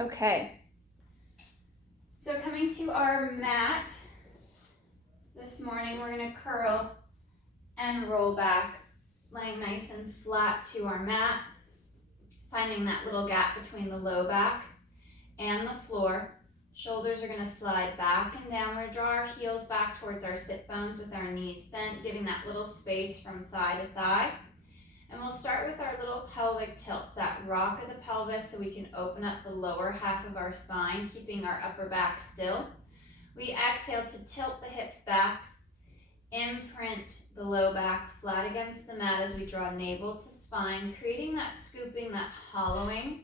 Okay, so coming to our mat, this morning we're going to curl and roll back, laying nice and flat to our mat, finding that little gap between the low back and the floor. Shoulders are going to slide back and downward, draw our heels back towards our sit bones with our knees bent, giving that little space from thigh to thigh. And we'll start with our little pelvic tilts, that rock of the pelvis so we can open up the lower half of our spine, keeping our upper back still. We exhale to tilt the hips back, imprint the low back flat against the mat as we draw navel to spine, creating that scooping, that hollowing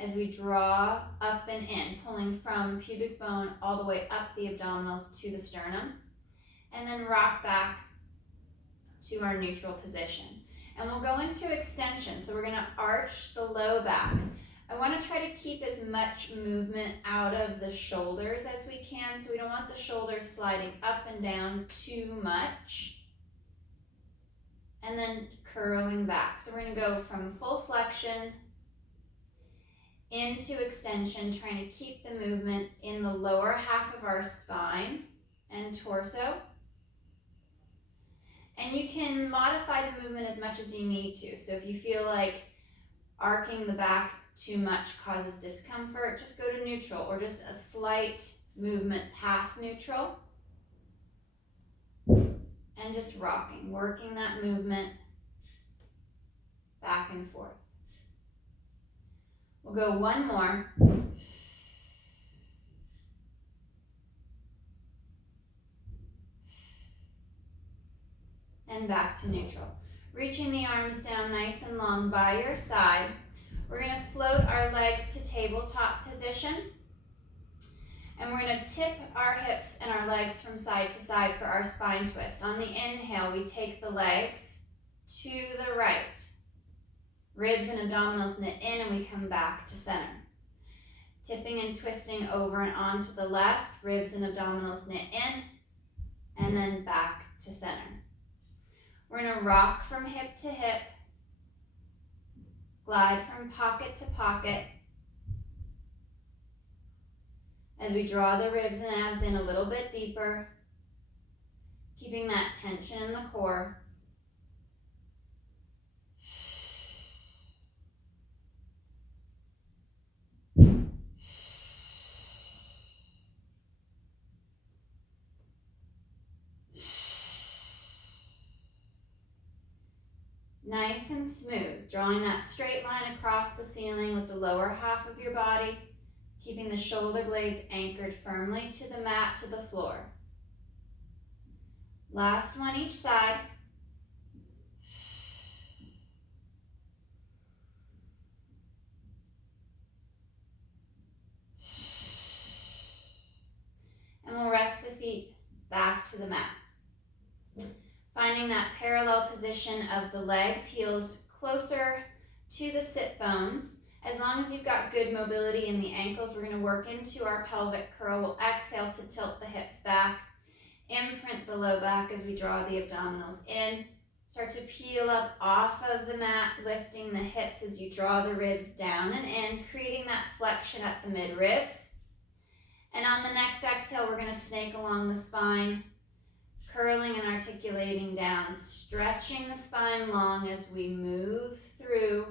as we draw up and in, pulling from pubic bone all the way up the abdominals to the sternum. And then rock back to our neutral position. And we'll go into extension. So we're going to arch the low back. I want to try to keep as much movement out of the shoulders as we can. So we don't want the shoulders sliding up and down too much. And then curling back. So we're going to go from full flexion into extension, trying to keep the movement in the lower half of our spine and torso. And you can modify the movement as much as you need to. So if you feel like arcing the back too much causes discomfort, just go to neutral, or just a slight movement past neutral. And just rocking, working that movement back and forth. We'll go one more. And back to neutral. Reaching the arms down nice and long by your side. We're going to float our legs to tabletop position. And we're going to tip our hips and our legs from side to side for our spine twist. On the inhale, we take the legs to the right. Ribs and abdominals knit in, and we come back to center. Tipping and twisting over and onto the left. Ribs and abdominals knit in, and then back to center. We're going to rock from hip to hip, glide from pocket to pocket as we draw the ribs and abs in a little bit deeper, keeping that tension in the core. Nice and smooth, drawing that straight line across the ceiling with the lower half of your body, keeping the shoulder blades anchored firmly to the mat, to the floor. Last one each side. And we'll rest the feet back to the mat. Finding that parallel position of the legs, heels closer to the sit bones. As long as you've got good mobility in the ankles, we're going to work into our pelvic curl. We'll exhale to tilt the hips back, imprint the low back as we draw the abdominals in. Start to peel up off of the mat, lifting the hips as you draw the ribs down and in, creating that flexion at the mid-ribs. And on the next exhale, we're going to snake along the spine, curling and articulating down, stretching the spine long as we move through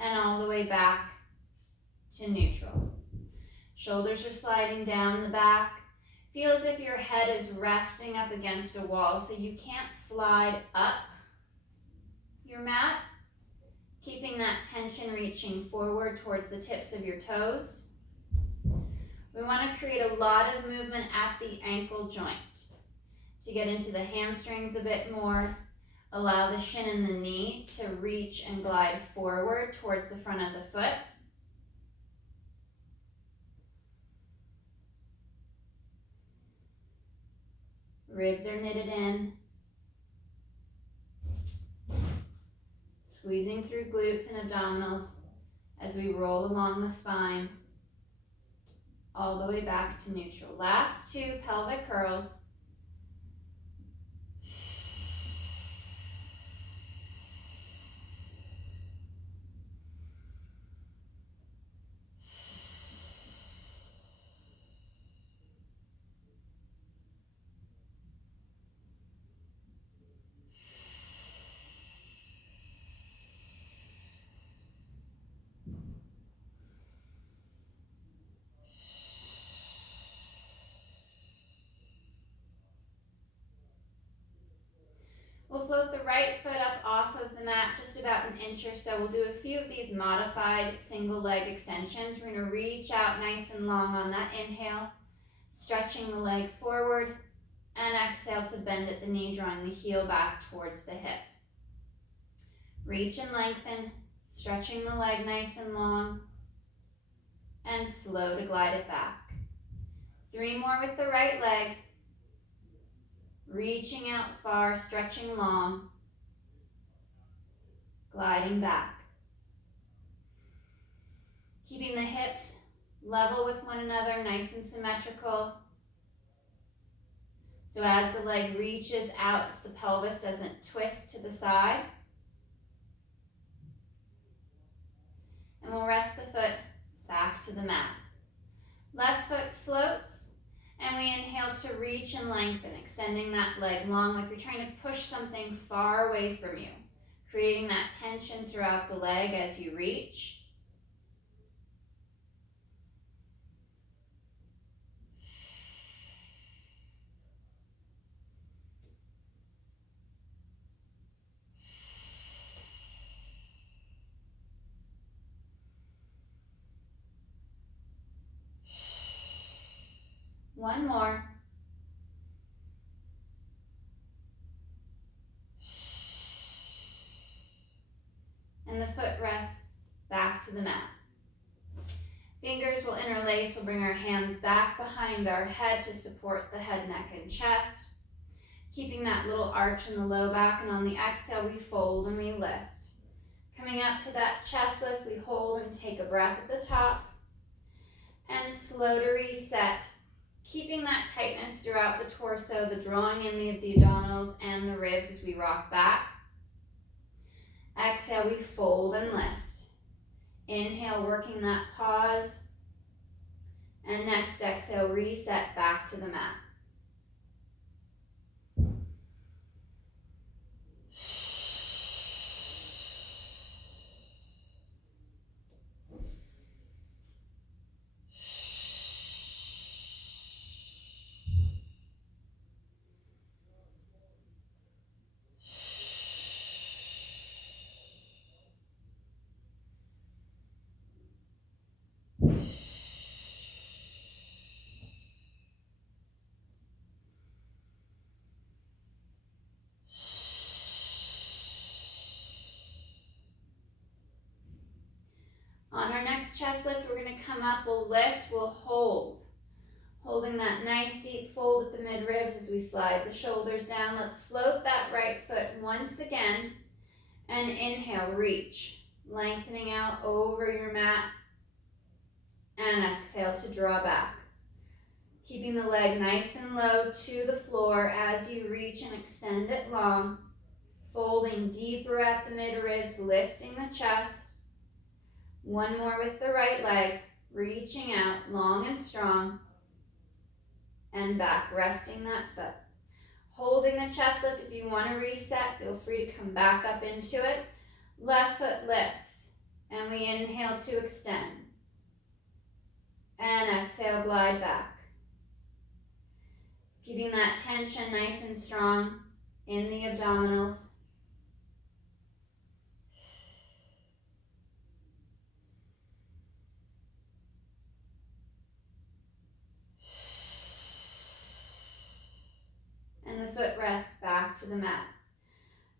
and all the way back to neutral. Shoulders are sliding down the back. Feel as if your head is resting up against a wall, so you can't slide up your mat, keeping that tension reaching forward towards the tips of your toes. We want to create a lot of movement at the ankle joint to get into the hamstrings a bit more. Allow the shin and the knee to reach and glide forward towards the front of the foot. Ribs are knitted in. Squeezing through glutes and abdominals as we roll along the spine all the way back to neutral. Last two pelvic curls. float the right foot up off of the mat just about an inch or so. We'll do a few of these modified single leg extensions. We're going to reach out nice and long on that inhale, stretching the leg forward, and exhale to bend at the knee, drawing the heel back towards the hip. Reach and lengthen, stretching the leg nice and long, and slow to glide it back. 3 more with the right leg. Reaching out far, stretching long, gliding back. Keeping the hips level with one another, nice and symmetrical. So as the leg reaches out, the pelvis doesn't twist to the side. And we'll rest the foot back to the mat. Left foot floats. And we inhale to reach and lengthen, extending that leg long like you're trying to push something far away from you, creating that tension throughout the leg as you reach. One more. And the foot rests back to the mat. Fingers will interlace. We'll bring our hands back behind our head to support the head, neck, and chest. Keeping that little arch in the low back, and on the exhale, we fold and we lift. Coming up to that chest lift, we hold and take a breath at the top. And slow to reset. Keeping that tightness throughout the torso, the drawing in the abdominals and the ribs as we rock back. Exhale, we fold and lift. Inhale, working that pause. And next exhale, reset back to the mat. On our next chest lift, we're going to come up, we'll lift, we'll hold. Holding that nice deep fold at the mid-ribs as we slide the shoulders down. Let's float that right foot once again. And inhale, reach. Lengthening out over your mat. And exhale to draw back. Keeping the leg nice and low to the floor as you reach and extend it long. Folding deeper at the mid-ribs, lifting the chest. One more with the right leg, reaching out long and strong, and back, resting that foot. Holding the chest lift. If you want to reset, feel free to come back up into it. Left foot lifts, and we inhale to extend. And exhale, glide back. Keeping that tension nice and strong in the abdominals. And the foot rests back to the mat.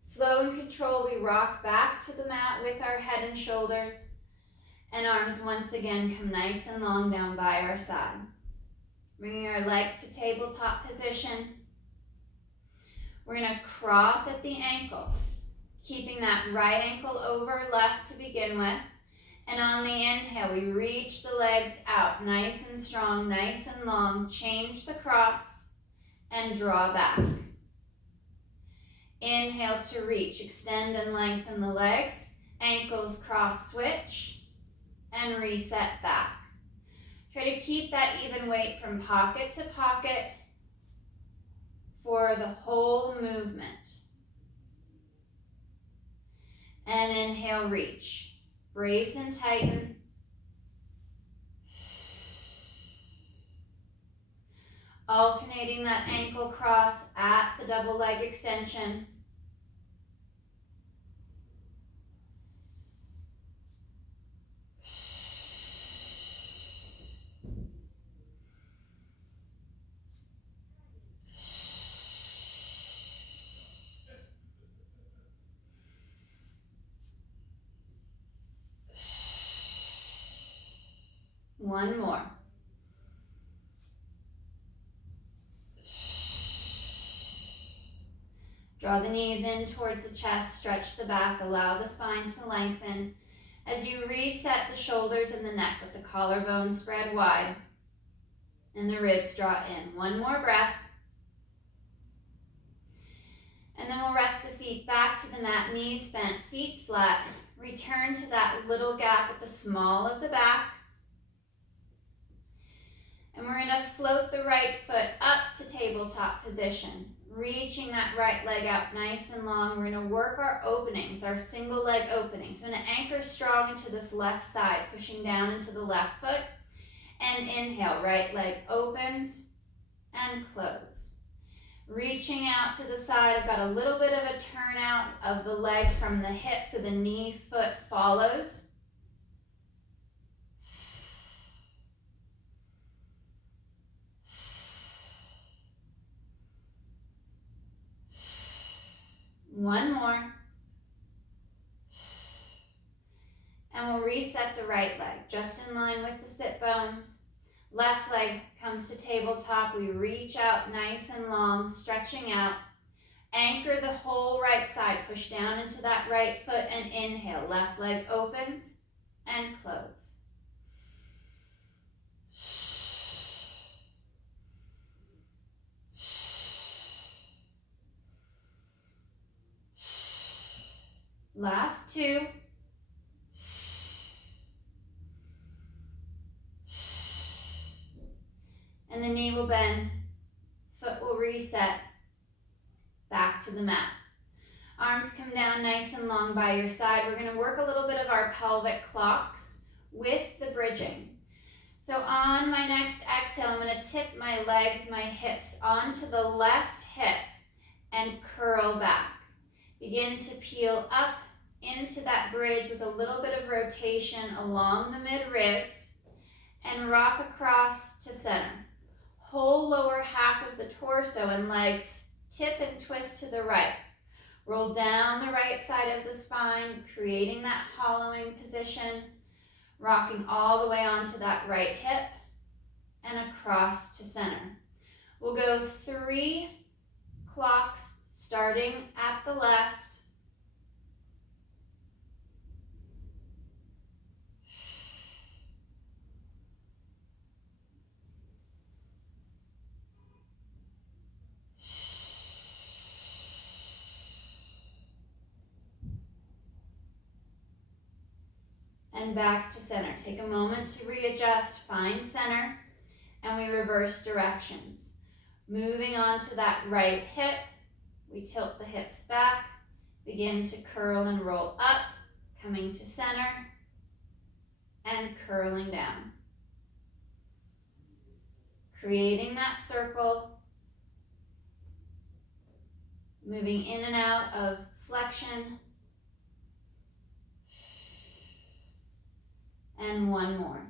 Slow and controlled, we rock back to the mat with our head and shoulders, and arms once again come nice and long down by our side. Bringing our legs to tabletop position. We're going to cross at the ankle, keeping that right ankle over left to begin with. And on the inhale, we reach the legs out, nice and strong, nice and long. Change the cross. And draw back. Inhale to reach, extend and lengthen the legs, ankles cross switch, and reset back. Try to keep that even weight from pocket to pocket for the whole movement. And inhale, reach. Brace and tighten. Alternating that ankle cross at the double leg extension. One more. Draw the knees in towards the chest, stretch the back, allow the spine to lengthen. As you reset the shoulders and the neck with the collarbone spread wide and the ribs draw in. One more breath. And then we'll rest the feet back to the mat, knees bent, feet flat. Return to that little gap at the small of the back. And we're gonna float the right foot up to tabletop position, reaching that right leg out nice and long. We're gonna work our openings, our single leg openings. I'm gonna anchor strong into this left side, pushing down into the left foot. And inhale, right leg opens and close. Reaching out to the side, I've got a little bit of a turnout of the leg from the hip so the knee foot follows. One more. And we'll reset the right leg, just in line with the sit bones. Left leg comes to tabletop. We reach out nice and long, stretching out. Anchor the whole right side. Push down into that right foot and inhale. Left leg opens and close. Last two. And the knee will bend, foot will reset, back to the mat. Arms come down nice and long by your side. We're gonna work a little bit of our pelvic clocks with the bridging. So on my next exhale, I'm gonna tip my legs, my hips onto the left hip and curl back. Begin to peel up into that bridge with a little bit of rotation along the mid-ribs and rock across to center. Whole lower half of the torso and legs tip and twist to the right. Roll down the right side of the spine, creating that hollowing position, rocking all the way onto that right hip and across to center. We'll go 3 clocks starting at the left. And back to center. Take a moment to readjust, find center, and we reverse directions. Moving on to that right hip, we tilt the hips back, begin to curl and roll up, coming to center, and curling down. Creating that circle, moving in and out of flexion, and one more.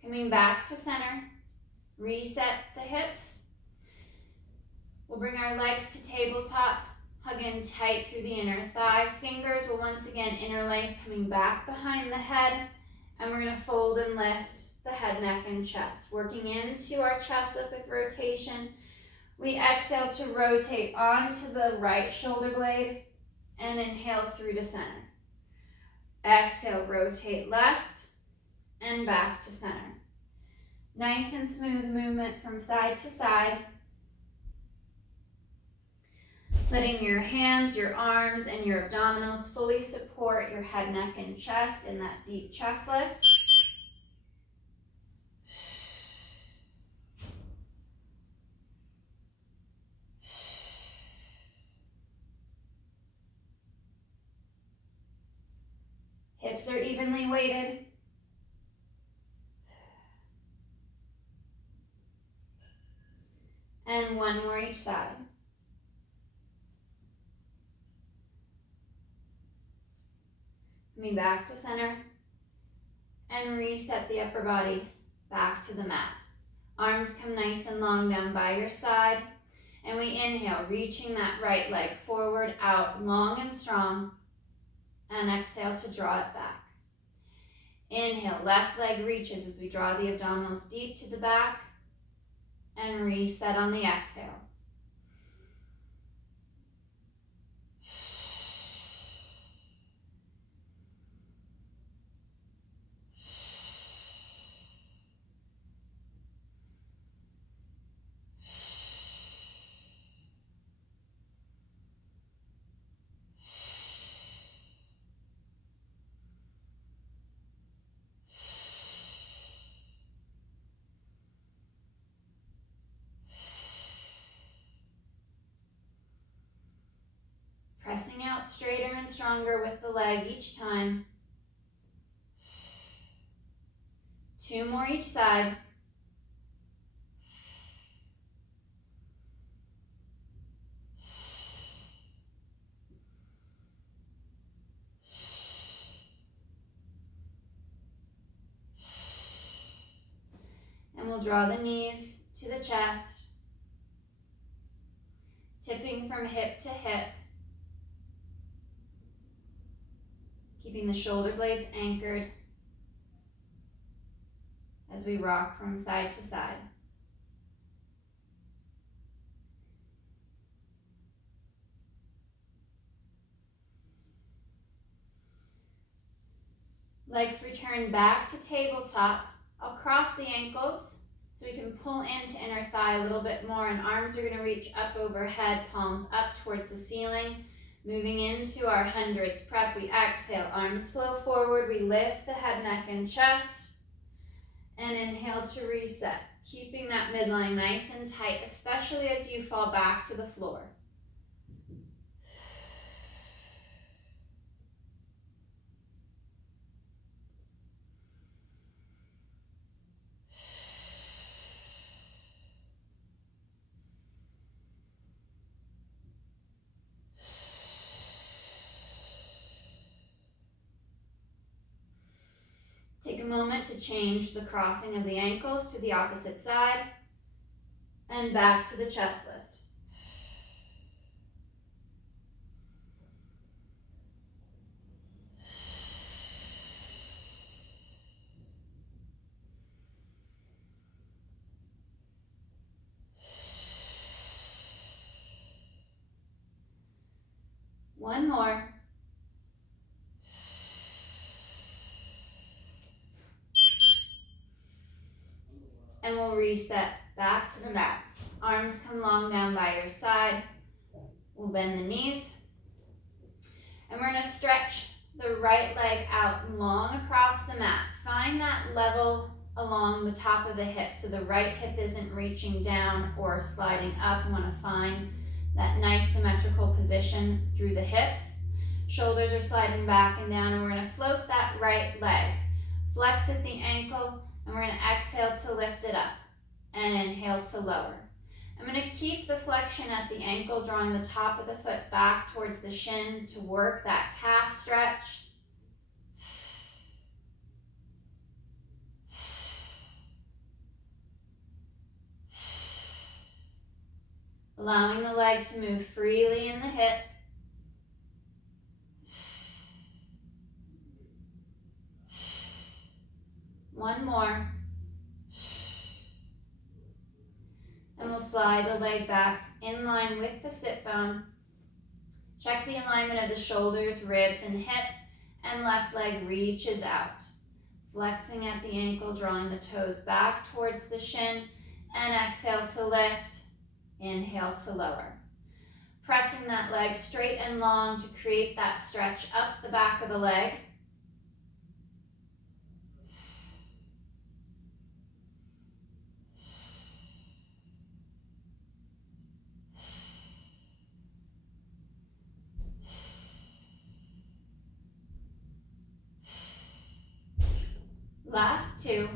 Coming back to center, reset the hips. We'll bring our legs to tabletop, hug in tight through the inner thigh. Fingers will once again interlace, coming back behind the head, and we're gonna fold and lift the head, neck, and chest. Working into our chest lift with rotation. We exhale to rotate onto the right shoulder blade and inhale through to center. Exhale, rotate left and back to center. Nice and smooth movement from side to side. Letting your hands, your arms, and your abdominals fully support your head, neck, and chest in that deep chest lift. Hips are evenly weighted. And one more each side. Coming back to center and reset the upper body back to the mat. Arms come nice and long down by your side. And we inhale, reaching that right leg forward, out, long and strong. And exhale to draw it back. Inhale, left leg reaches as we draw the abdominals deep to the back. And reset on the exhale. Pressing out straighter and stronger with the leg each time. 2 more each side. And we'll draw the knees to the chest, tipping from hip to hip. Keeping the shoulder blades anchored as we rock from side to side. Legs return back to tabletop. I'll cross the ankles so we can pull into inner thigh a little bit more, and arms are going to reach up overhead, palms up towards the ceiling. Moving into our hundreds prep, we exhale, arms flow forward, we lift the head, neck, and chest, and inhale to reset, keeping that midline nice and tight, especially as you fall back to the floor. Take a moment to change the crossing of the ankles to the opposite side and back to the chest lift. One more. And we'll reset back to the mat. Arms come long down by your side. We'll bend the knees. And we're going to stretch the right leg out long across the mat. Find that level along the top of the hip so the right hip isn't reaching down or sliding up. You want to find that nice symmetrical position through the hips. Shoulders are sliding back and down, and we're going to float that right leg. Flex at the ankle, and we're going to exhale to lift it up and inhale to lower. I'm going to keep the flexion at the ankle, drawing the top of the foot back towards the shin to work that calf stretch. Allowing the leg to move freely in the hip. One more. And we'll slide the leg back in line with the sit bone. Check the alignment of the shoulders, ribs, and hip, and left leg reaches out. Flexing at the ankle, drawing the toes back towards the shin, and exhale to lift, inhale to lower. Pressing that leg straight and long to create that stretch up the back of the leg. Last two.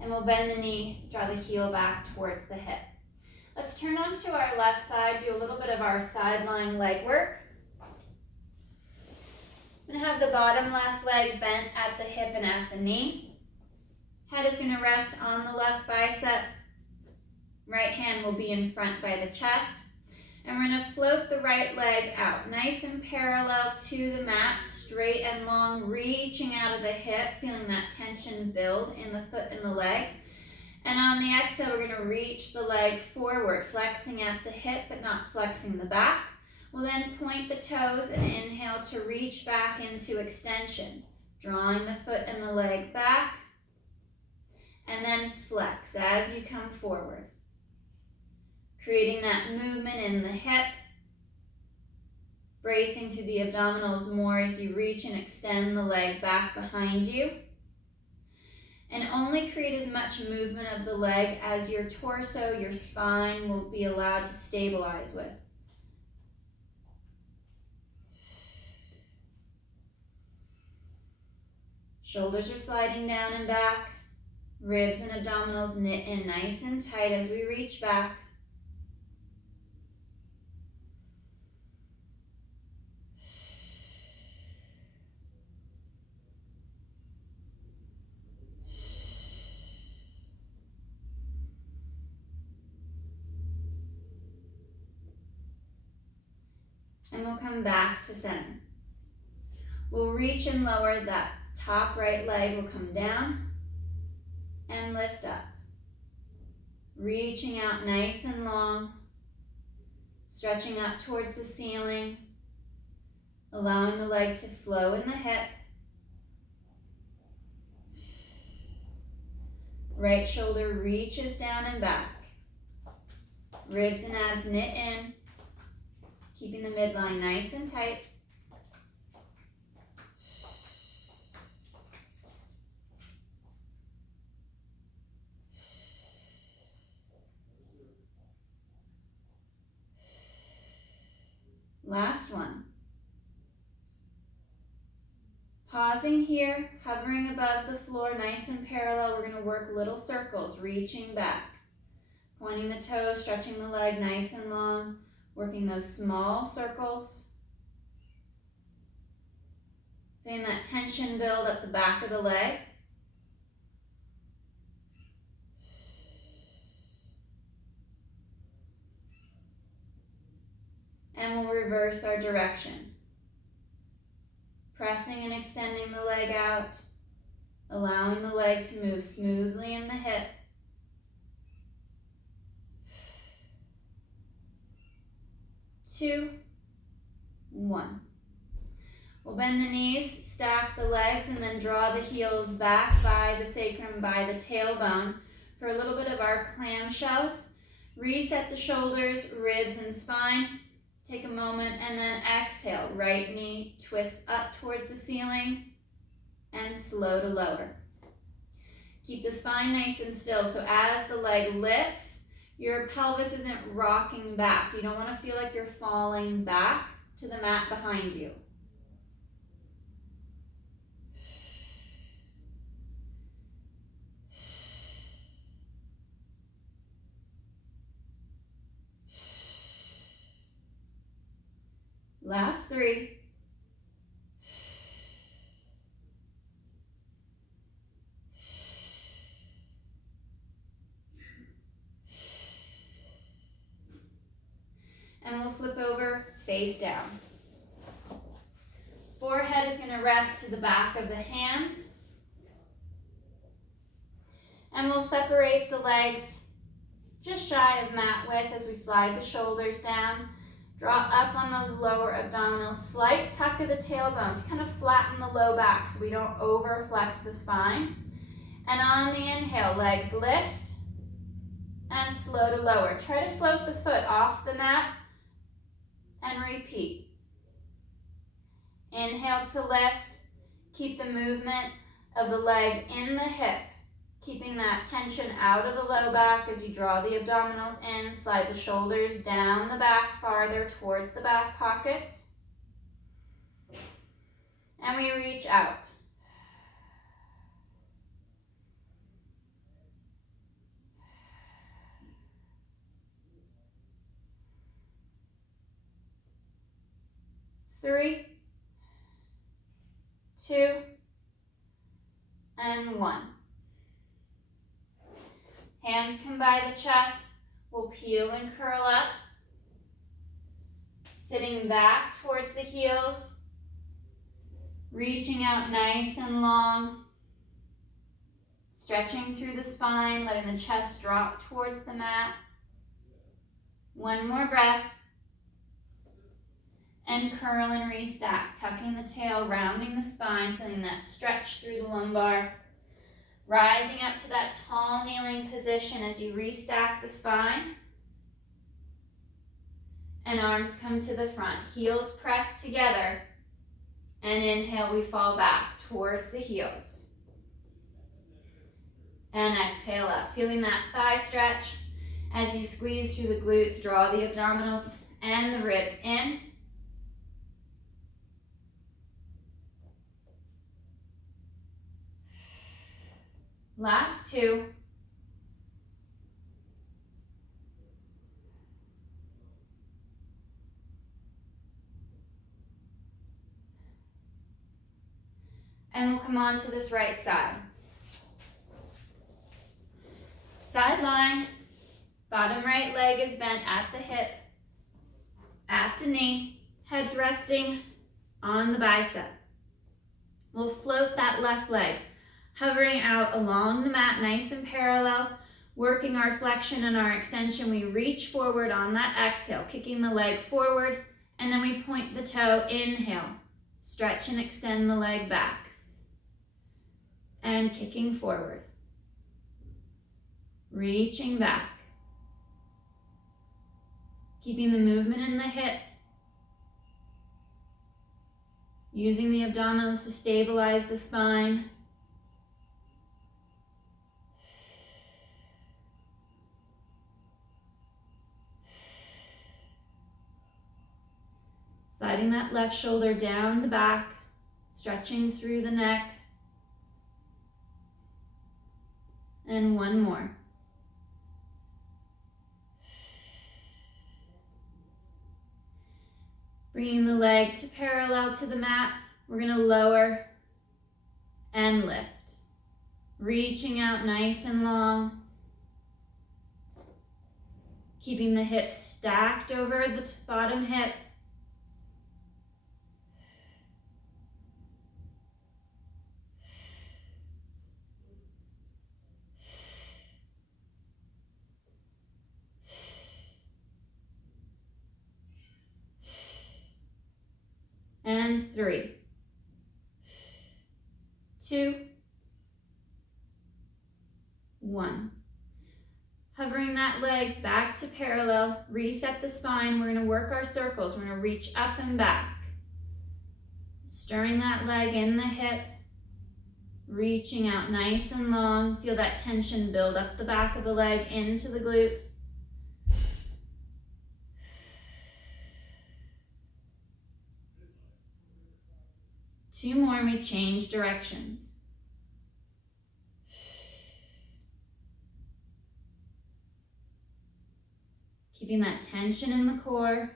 And we'll bend the knee, draw the heel back towards the hip. Let's turn onto our left side, do a little bit of our sideline leg work. I'm going to have the bottom left leg bent at the hip and at the knee. Head is going to rest on the left bicep. Right hand will be in front by the chest. And we're going to float the right leg out, nice and parallel to the mat, straight and long, reaching out of the hip, feeling that tension build in the foot and the leg. And on the exhale, we're going to reach the leg forward, flexing at the hip, but not flexing the back. We'll then point the toes and inhale to reach back into extension, drawing the foot and the leg back, and then flex as you come forward. Creating that movement in the hip, bracing through the abdominals more as you reach and extend the leg back behind you. And only create as much movement of the leg as your torso, your spine will be allowed to stabilize with. Shoulders are sliding down and back. Ribs and abdominals knit in nice and tight as we reach back. And we'll come back to center. We'll reach and lower that top right leg, will come down and lift up. Reaching out nice and long, stretching up towards the ceiling, allowing the leg to flow in the hip. Right shoulder reaches down and back. Ribs and abs knit in, keeping the midline nice and tight. Last one. Pausing here, hovering above the floor, nice and parallel. We're going to work little circles, reaching back. Pointing the toes, stretching the leg nice and long, working those small circles. Feeling that tension build up the back of the leg. And we'll reverse our direction. Pressing and extending the leg out, allowing the leg to move smoothly in the hip. Two, one. We'll bend the knees, stack the legs, and then draw the heels back by the sacrum, by the tailbone for a little bit of our clamshells. Reset the shoulders, ribs, and spine. Take a moment and then exhale. Right knee twists up towards the ceiling and slow to lower. Keep the spine nice and still, so as the leg lifts, your pelvis isn't rocking back. You don't want to feel like you're falling back to the mat behind you. Last three. And we'll flip over, face down. Forehead is going to rest to the back of the hands. And we'll separate the legs just shy of mat width as we slide the shoulders down. Draw up on those lower abdominals, slight tuck of the tailbone to kind of flatten the low back so we don't over flex the spine. And on the inhale, legs lift and slow to lower. Try to float the foot off the mat and repeat. Inhale to lift, keep the movement of the leg in the hip, keeping that tension out of the low back as you draw the abdominals in, slide the shoulders down the back farther towards the back pockets. And we reach out. Three, two, and one. Hands come by the chest. We'll peel and curl up. Sitting back towards the heels. Reaching out nice and long. Stretching through the spine, letting the chest drop towards the mat. One more breath. And curl and restack, tucking the tail, rounding the spine, feeling that stretch through the lumbar. Rising up to that tall kneeling position as you restack the spine. And arms come to the front, heels pressed together. And inhale, we fall back towards the heels. And exhale up, feeling that thigh stretch as you squeeze through the glutes, draw the abdominals and the ribs in. Last two. And we'll come on to this right side. Side line, bottom right leg is bent at the hip, at the knee, head's resting on the bicep. We'll float that left leg, hovering out along the mat, nice and parallel, working our flexion and our extension. We reach forward on that exhale, kicking the leg forward, and then we point the toe, inhale, stretch and extend the leg back, and kicking forward, reaching back, keeping the movement in the hip, using the abdominals to stabilize the spine. Sliding that left shoulder down the back, stretching through the neck. And one more. Bringing the leg to parallel to the mat, we're going to lower and lift. Reaching out nice and long. Keeping the hips stacked over the bottom hip. And 3, 2, 1. Hovering that leg back to parallel, reset the spine. We're going to work our circles. We're going to reach up and back. Stirring that leg in the hip, reaching out nice and long. Feel that tension build up the back of the leg into the glute. Two more, and we change directions. Keeping that tension in the core.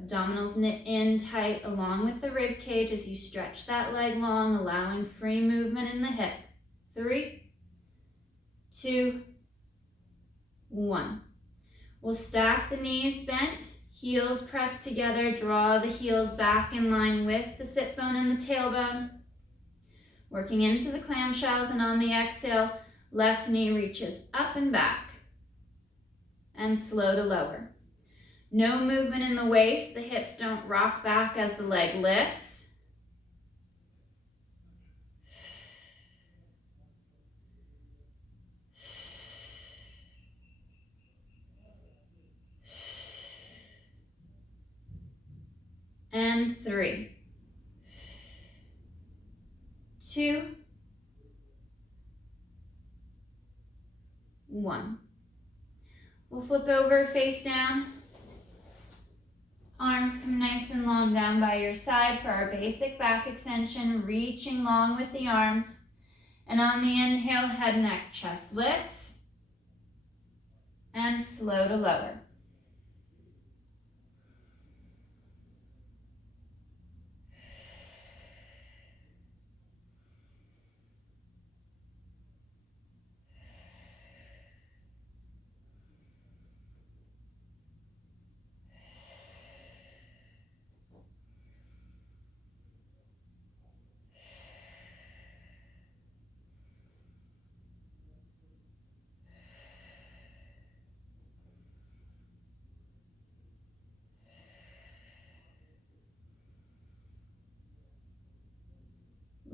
Abdominals knit in tight along with the rib cage as you stretch that leg long, allowing free movement in the hip. 3, 2, 1. We'll stack the knees bent. Heels pressed together, draw the heels back in line with the sit bone and the tailbone. Working into the clamshells, and on the exhale, left knee reaches up and back. And slow to lower. No movement in the waist, the hips don't rock back as the leg lifts. And 3, 2, 1. We'll flip over face down. Arms come nice and long down by your side for our basic back extension, reaching long with the arms. And on the inhale, head, neck, chest lifts. And slow to lower.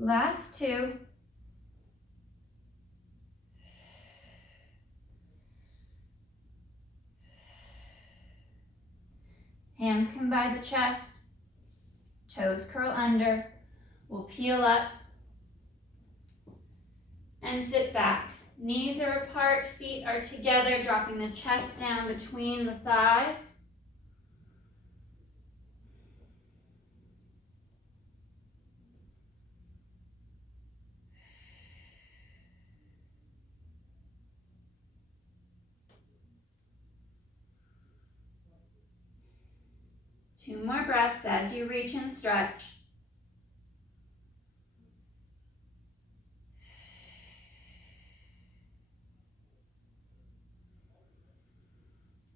Last two. Hands come by the chest. Toes curl under. We'll peel up and sit back. Knees are apart, feet are together, dropping the chest down between the thighs. Two more breaths as you reach and stretch.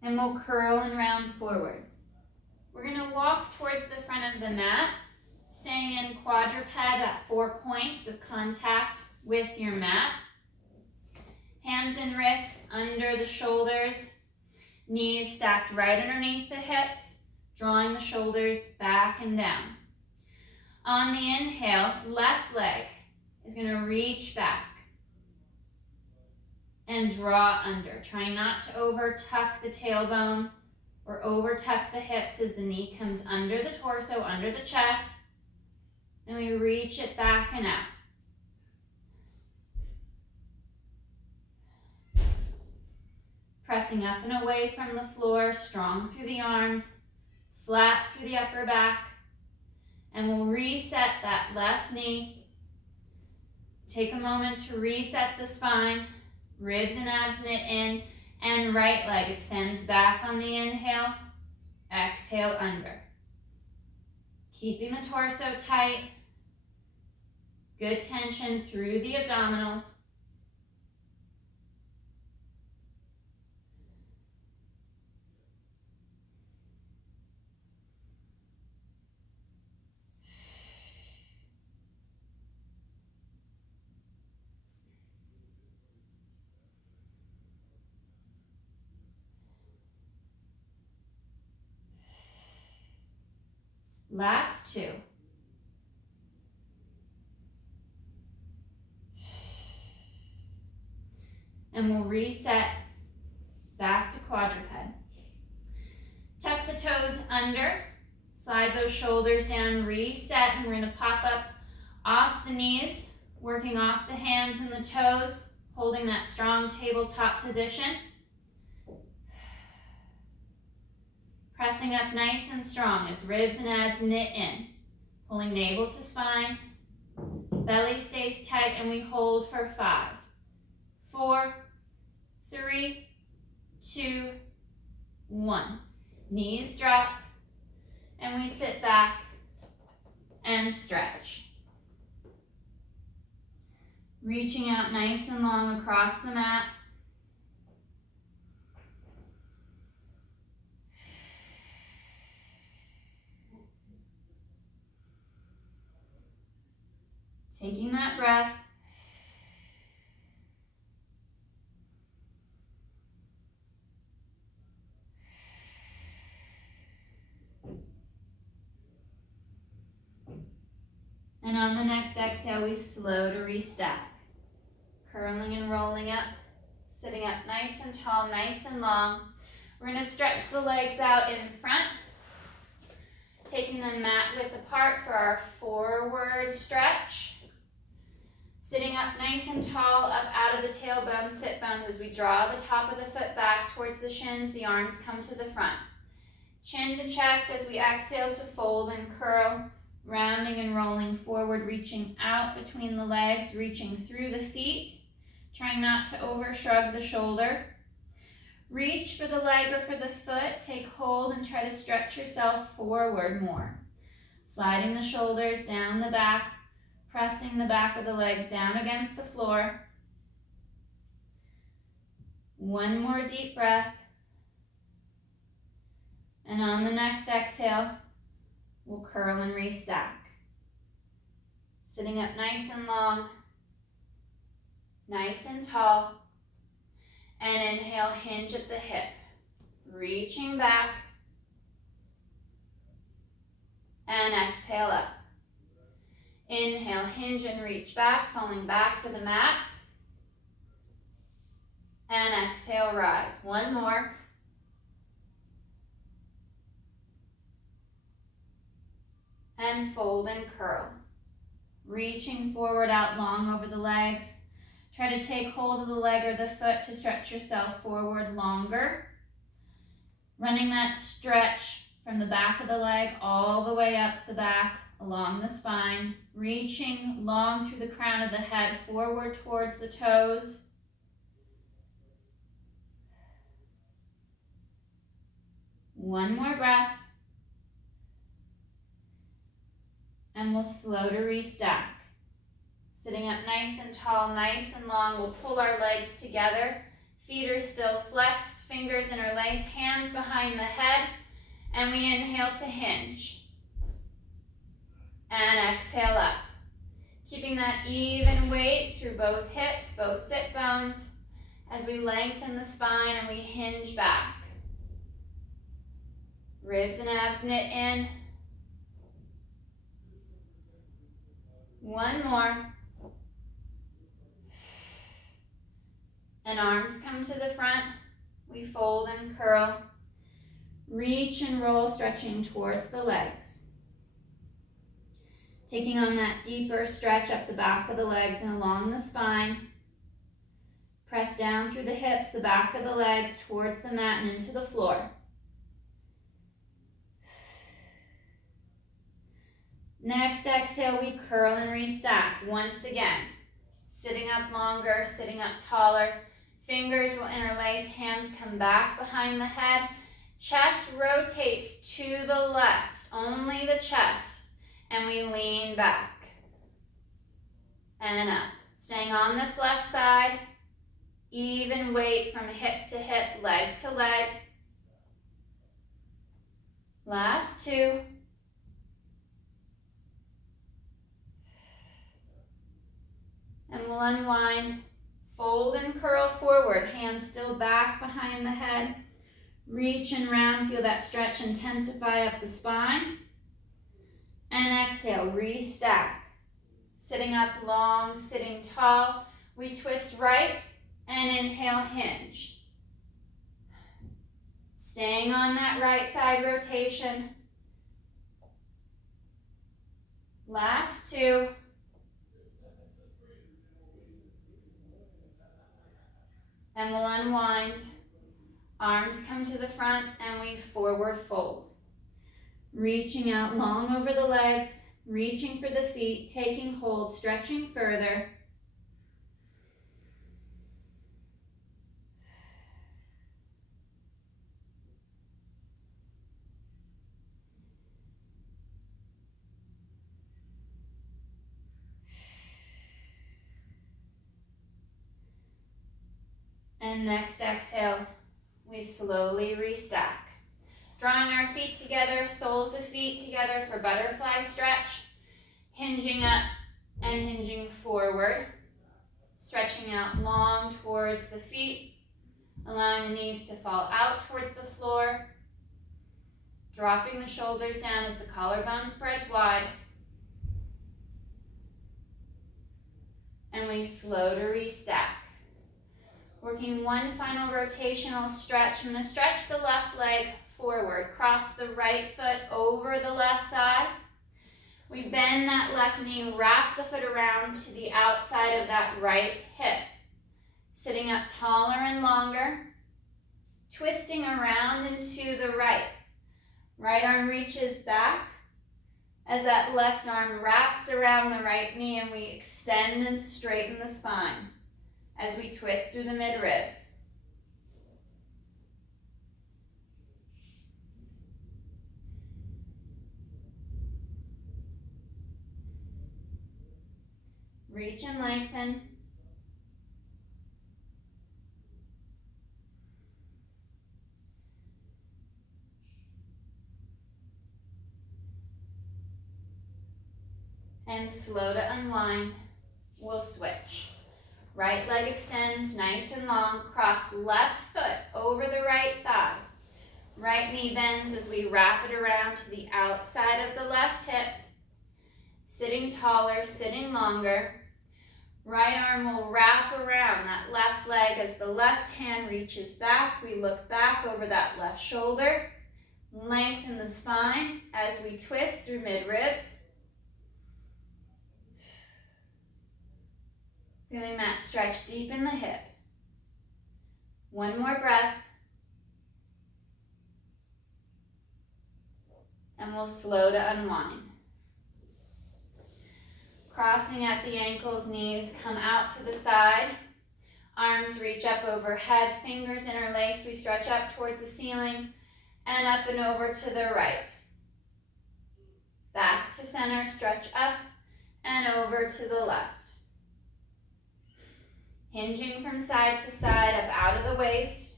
And we'll curl and round forward. We're going to walk towards the front of the mat, staying in quadruped at 4 points of contact with your mat. Hands and wrists under the shoulders, knees stacked right underneath the hips, drawing the shoulders back and down. On the inhale, left leg is going to reach back and draw under. Try not to over tuck the tailbone or over tuck the hips as the knee comes under the torso, under the chest, and we reach it back and out. Pressing up and away from the floor, strong through the arms, flat through the upper back, and we'll reset that left knee. Take a moment to reset the spine, ribs and abs knit in, and right leg extends back on the inhale, exhale under. Keeping the torso tight, good tension through the abdominals. Last two. And we'll reset back to quadruped. Tuck the toes under, slide those shoulders down, reset, and we're going to pop up off the knees, working off the hands and the toes, holding that strong tabletop position. Pressing up nice and strong as ribs and abs knit in. Pulling navel to spine. Belly stays tight and we hold for 5, 4, 3, 2, 1. Knees drop and we sit back and stretch. Reaching out nice and long across the mat. Taking that breath. And on the next exhale, we slow to restack. Curling and rolling up, sitting up nice and tall, nice and long. We're going to stretch the legs out in front, taking the mat width apart for our forward stretch. Sitting up nice and tall, up out of the tailbone, sit bones as we draw the top of the foot back towards the shins, the arms come to the front. Chin to chest as we exhale to fold and curl, rounding and rolling forward, reaching out between the legs, reaching through the feet, trying not to over shrug the shoulder. Reach for the leg or for the foot, take hold and try to stretch yourself forward more. Sliding the shoulders down the back, pressing the back of the legs down against the floor. One more deep breath. And on the next exhale, we'll curl and restack. Sitting up nice and long, nice and tall. And inhale, hinge at the hip. Reaching back. And exhale up. Inhale, hinge and reach back, falling back for the mat. And exhale, rise. One more. And fold and curl. Reaching forward out long over the legs. Try to take hold of the leg or the foot to stretch yourself forward longer. Running that stretch from the back of the leg all the way up the back, along the spine. Reaching long through the crown of the head forward towards the toes. One more breath. And we'll slow to restack. Sitting up nice and tall, nice and long. We'll pull our legs together. Feet are still flexed, fingers interlaced, hands behind the head. And we inhale to hinge. And exhale up. Keeping that even weight through both hips, both sit bones, as we lengthen the spine and we hinge back. Ribs and abs knit in. One more. And arms come to the front. We fold and curl. Reach and roll, stretching towards the legs. Taking on that deeper stretch up the back of the legs and along the spine. Press down through the hips, the back of the legs towards the mat and into the floor. Next exhale, we curl and restack once again. Sitting up longer, sitting up taller. Fingers will interlace, hands come back behind the head. Chest rotates to the left, only the chest. And we lean back. And up. Staying on this left side. Even weight from hip to hip, leg to leg. Last two. And we'll unwind, fold and curl forward, hands still back behind the head. Reach and round, feel that stretch intensify up the spine. And exhale, restack. Sitting up long, sitting tall. We twist right and inhale, hinge. Staying on that right side rotation. Last two. And we'll unwind. Arms come to the front and we forward fold. Reaching out long over the legs, reaching for the feet, taking hold, stretching further. And next exhale, we slowly restack. Drawing our feet together, soles of feet together for butterfly stretch. Hinging up and hinging forward. Stretching out long towards the feet. Allowing the knees to fall out towards the floor. Dropping the shoulders down as the collarbone spreads wide. And we slow to restack. Working one final rotational stretch. I'm going to stretch the left leg forward. Cross the right foot over the left thigh. We bend that left knee, wrap the foot around to the outside of that right hip. Sitting up taller and longer. Twisting around and to the right. Right arm reaches back as that left arm wraps around the right knee and we extend and straighten the spine as we twist through the mid-ribs. Reach and lengthen. And slow to unwind. We'll switch. Right leg extends nice and long. Cross left foot over the right thigh. Right knee bends as we wrap it around to the outside of the left hip. Sitting taller, sitting longer. Right arm will wrap around that left leg as the left hand reaches back. We look back over that left shoulder. Lengthen the spine as we twist through mid-ribs. Feeling that stretch deep in the hip. One more breath. And we'll slow to unwind. Crossing at the ankles, knees come out to the side. Arms reach up overhead, fingers interlace. We stretch up towards the ceiling and up and over to the right. Back to center, stretch up and over to the left. Hinging from side to side, up out of the waist.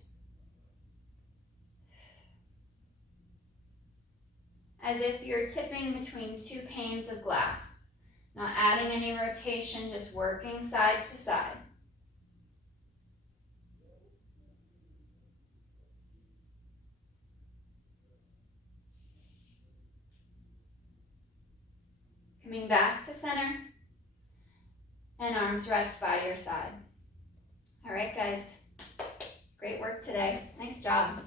As if you're tipping between two panes of glass. Not adding any rotation, just working side to side. Coming back to center, and arms rest by your side. All right, guys, great work today. Nice job.